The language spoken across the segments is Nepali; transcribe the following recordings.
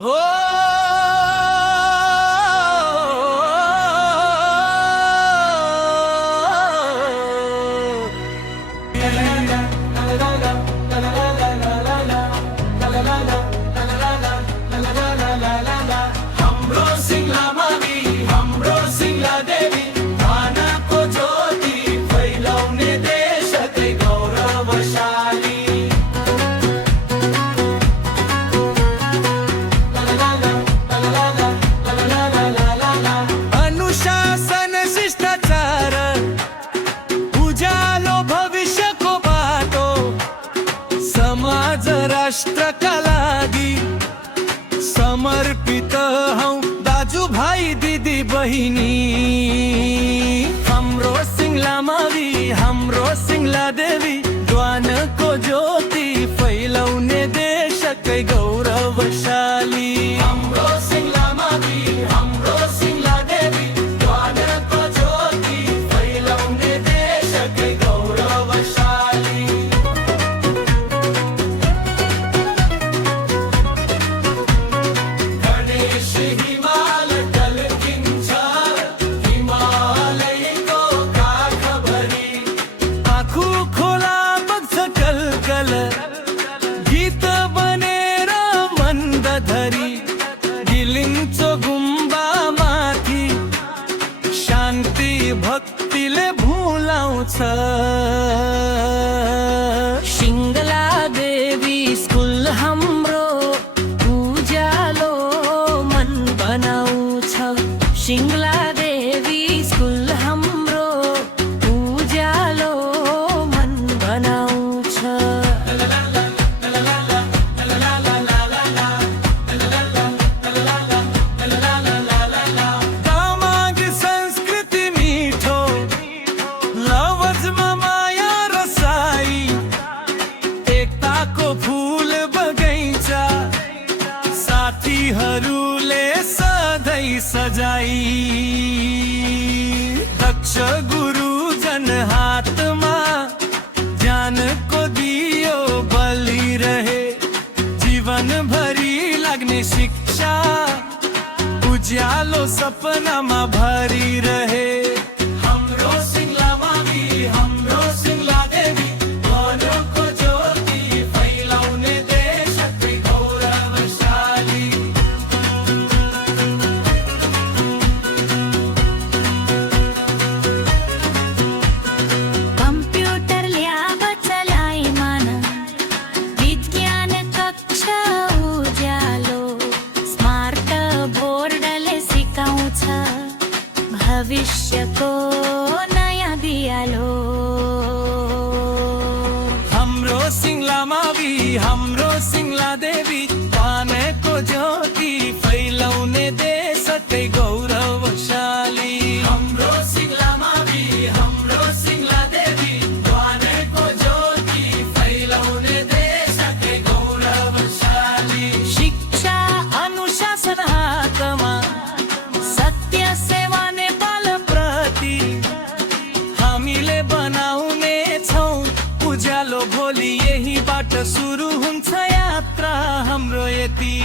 हो हमरो सिंगला मावी हमरो सिंगला देवी भानको ज्योति फैलाउने देशकै गौरवशाली अनुशासन शिष्टाचार उजालो भविष्यको बाटो समाज राष्ट्रका लागि समर्पित हौ दाजु भाइ दिदी बहिनी हाम्रो सिंगला मावी हाम्रो सिंगला देवी ज्ञानको ज्योति फैलाउने देशकै गौरवशाली हाम्रो सिंगला मावी हाम्रो सिंगला देवी ज्ञानको ज्योति फैलाउने देशकै गौरवशाली गणेश हिमाल ढल्किन्छ हिमालयको काखभरि आँखु खोला बग्छ कलकल गीत बनेर मन्दधरी गिलिन्छ गुम्बामाथि शान्ति भक्तिले भुलाउँछ सिंगला देवी स्कुल हाम्रो उज्यालो मन बनाउँछ सिंगला देवी स्कुल हाम्रो उज्यालो मन बनाउँछ तामाङ संस्कृति मिठो लवजमा माया र साई एकताको फूल बगैँचा साथीहरूले सधैँ सजाई दक्ष गुरुजन हातमा ज्ञानको दियो बलिरहे जीवनभरि लाग्ने शिक्षा उज्यालो सपनामा भरिरहे हाम्रो सिंगला मावी हाम्रो सिंगला देवी ज्ञानको ज्योति फैलाउने देशकै गौरवशाली कम्प्युटर ल्याब चलाइ मन विज्ञान कक्षा उज्यालो स्मार्ट बोर्डले सिकाउँछ भविष्यको नयाँ दियालो हाम्रो सिंगला मावी हाम्रो सिंगला देवी ज्ञानको ज्योति फैलाउने देशकै गौरवशाली हाम्रो सिंगला मावी हाम्रो सिंगला देवी ज्ञानको ज्योति फैलाउने देशकै गौरवशाली शिक्षा अनुशासन हातमा सत्य सेवा नेपाल प्रति हामीले बनाउने छौँ उज्यालो भोलि यहीबाट सुरु हुन्छ यात्रा हाम्रो यति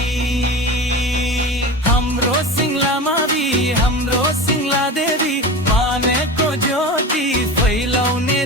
हाम्रो सिंगला मावी हाम्रो सिंगला देवी मानेको ज्योति फैलाउने